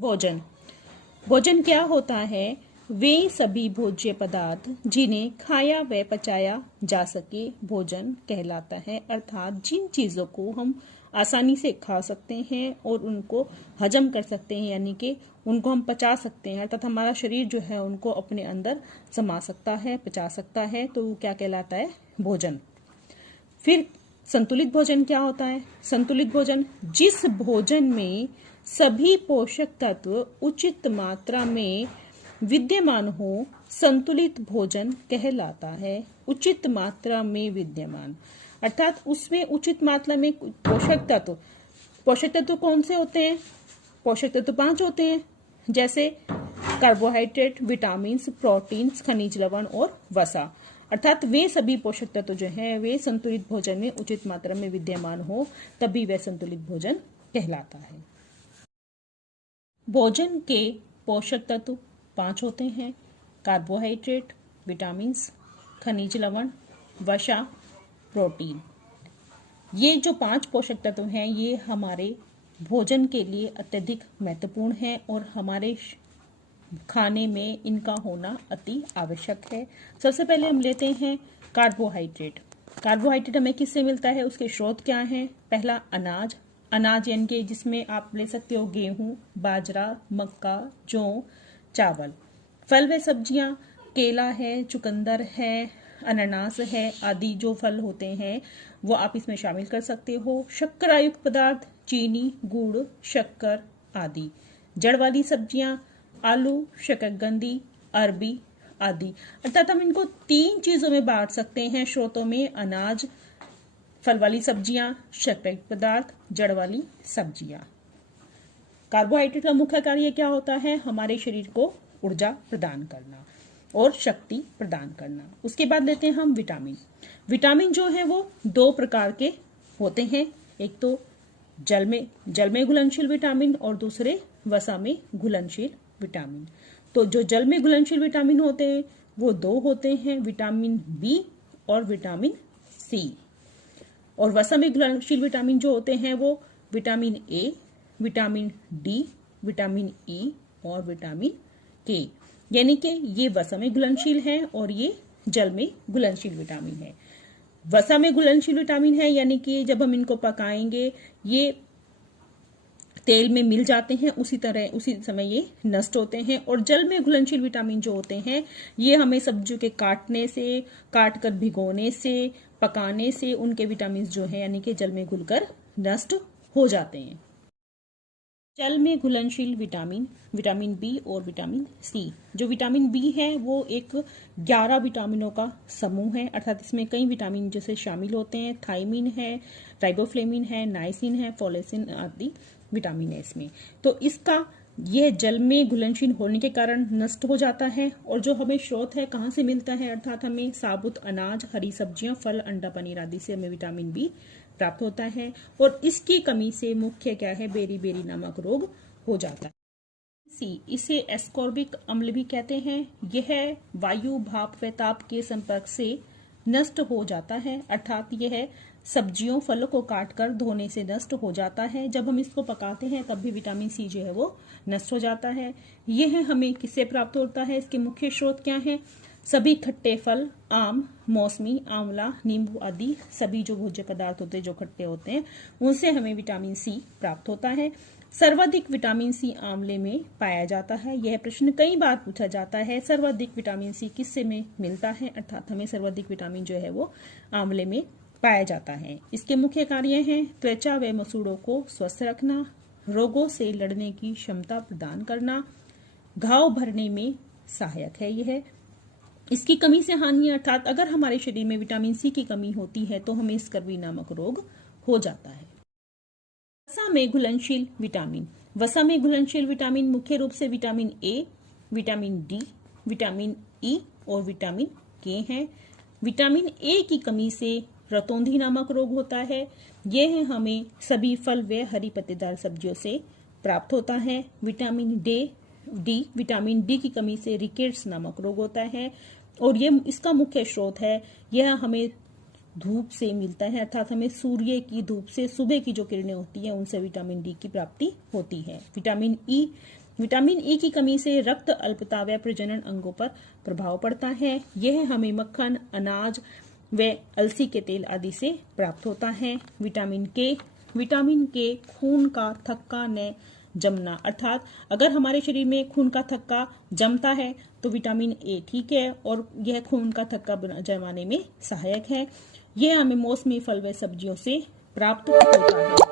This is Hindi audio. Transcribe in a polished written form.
भोजन। भोजन क्या होता है? वे सभी भोज्य पदार्थ जिन्हें खाया व पचाया जा सके भोजन कहलाता है। अर्थात जिन चीजों को हम आसानी से खा सकते हैं और उनको हजम कर सकते हैं, यानी कि उनको हम पचा सकते हैं, अर्थात हमारा शरीर जो है उनको अपने अंदर समा सकता है, पचा सकता है, तो वो क्या कहलाता है? भोजन। फिर संतुलित भोजन क्या होता है? संतुलित भोजन जिस भोजन में सभी पोषक तत्व उचित मात्रा में विद्यमान हो, संतुलित भोजन कहलाता है। उचित मात्रा में विद्यमान अर्थात उसमें उचित मात्रा में पोषक तत्व कौन से होते हैं? पोषक तत्व 5 होते हैं, जैसे कार्बोहाइड्रेट, विटामिन्स, प्रोटीन्स, खनिज लवण और वसा। अर्थात वे सभी पोषक तत्व जो हैं वे संतुलित भोजन में उचित मात्रा में विद्यमान हो, तभी वह संतुलित भोजन कहलाता है। भोजन के पोषक तत्व 5 होते हैं: कार्बोहाइड्रेट, विटामिन्स, खनिज लवण, वसा, प्रोटीन। ये जो 5 पोषक तत्व हैं ये हमारे भोजन के लिए अत्यधिक महत्वपूर्ण है और हमारे खाने में इनका होना अति आवश्यक है। सबसे पहले हम लेते हैं कार्बोहाइड्रेट। कार्बोहाइड्रेट हमें किससे मिलता है? उसके स्रोत क्या हैं? पहला अनाज यानी कि जिसमें आप ले सकते हो गेहूं, बाजरा, मक्का, जौ, चावल। फल व सब्जियां, केला है, चुकंदर है, अनानास है आदि जो फल होते हैं वो आप इसमें शामिल कर सकते हो। शक्करायुक्त पदार्थ, चीनी, गुड़, शक्कर आदि। जड़ वाली सब्जियां, आलू, शकरकंदी, अरबी आदि। अर्थात हम इनको 3 चीजों में बांट सकते हैं स्रोतों में: अनाज, फल वाली सब्जियां, शक्करयुक्त पदार्थ, जड़ वाली सब्जियां। कार्बोहाइड्रेट का मुख्य कार्य क्या होता है? हमारे शरीर को ऊर्जा प्रदान करना और शक्ति प्रदान करना। उसके बाद लेते हैं हम विटामिन। विटामिन जो है वो 2 प्रकार के होते हैं, एक तो जल में घुलनशील विटामिन और दूसरे वसा में घुलनशील विटामिन। तो जो जल में घुलनशील विटामिन होते हैं वो 2 होते हैं, विटामिन बी और विटामिन सी। और वसा में घुलनशील विटामिन जो होते हैं वो vitamin A, vitamin D, vitamin E और विटामिन के। यानी कि ये वसा में घुलनशील है और ये जल में घुलनशील विटामिन है। वसा में घुलनशील विटामिन है यानी कि जब हम इनको पकाएंगे ये तेल में मिल जाते हैं, उसी समय ये नष्ट होते हैं। और जल में घुलनशील विटामिन जो होते हैं ये हमें सब्जियों के काट कर भिगोने से, पकाने से उनके विटामिन जो है यानी कि जल में घुलकर नष्ट हो जाते हैं। जल में घुलनशील विटामिन बी और विटामिन सी। जो विटामिन बी है वो एक 11 विटामिनों का समूह है, अर्थात इसमें कई विटामिन जैसे शामिल होते हैं। थायमिन है, राइबोफ्लेविन है, नाइसिन है, फोलेसिन आदि विटामिन है इसमें। तो इसका यह जल में घुलनशील होने के कारण नष्ट हो जाता है। और जो हमें स्रोत है कहाँ से मिलता है? अर्थात हमें साबुत अनाज, हरी सब्जियां, फल, अंडा, पनीर आदि से हमें विटामिन बी प्राप्त होता है। और इसकी कमी से मुख्य क्या है? बेरी नामक रोग हो जाता है। सी, इसे एस्कॉर्बिक अम्ल भी कहते हैं। यह वायु, भाप व ताप के संपर्क से नष्ट हो जाता है, अर्थात यह सब्जियों, फलों को काटकर धोने से नष्ट हो जाता है। जब हम इसको पकाते हैं तब भी विटामिन सी जो है वो नष्ट हो जाता है। यह हमें किससे प्राप्त होता है? इसके मुख्य स्रोत क्या है? सभी खट्टे फल, आम, मौसमी, आंवला, नींबू आदि सभी जो भोज्य पदार्थ होते हैं जो खट्टे होते हैं उनसे हमें विटामिन सी प्राप्त होता है। सर्वाधिक विटामिन सी आंवले में पाया जाता है। यह प्रश्न कई बार पूछा जाता है, सर्वाधिक विटामिन सी किससे में मिलता है? अर्थात हमें सर्वाधिक विटामिन जो है वो आंवले में पाया जाता है। इसके मुख्य कार्य हैं त्वचा व मसूड़ों को स्वस्थ रखना, रोगों से लड़ने की क्षमता प्रदान करना, घाव भरने में सहायक है। यह इसकी कमी से हानि, अर्थात अगर हमारे शरीर में विटामिन सी की कमी होती है तो हमें स्कर्वी नामक रोग हो जाता है। वसा में घुलनशील विटामिन मुख्य रूप से vitamin A, vitamin D, vitamin E और विटामिन के हैं। विटामिन ए की कमी से रतौंधी नामक रोग होता है। यह हमें सभी फल व हरी पत्तेदार सब्जियों से प्राप्त होता है। विटामिन डी की कमी से रिकेट्स नामक रोग होता है और ये इसका मुख्य स्रोत है। यह हमें धूप से मिलता है, अर्थात हमें सूर्य की धूप से सुबह की जो किरणें होती है उनसे विटामिन डी की प्राप्ति होती है। विटामिन ई विटामिन ई की कमी से रक्त अल्पता व प्रजनन अंगों पर प्रभाव पड़ता है। यह हमें मक्खन, अनाज व अलसी के तेल आदि से प्राप्त होता है। विटामिन के खून का थक्का न जमना, अर्थात अगर हमारे शरीर में खून का थक्का जमता है तो विटामिन ए ठीक है और यह खून का थक्का जमाने में सहायक है। यह हमें मौसमी फल व सब्जियों से प्राप्त होता है।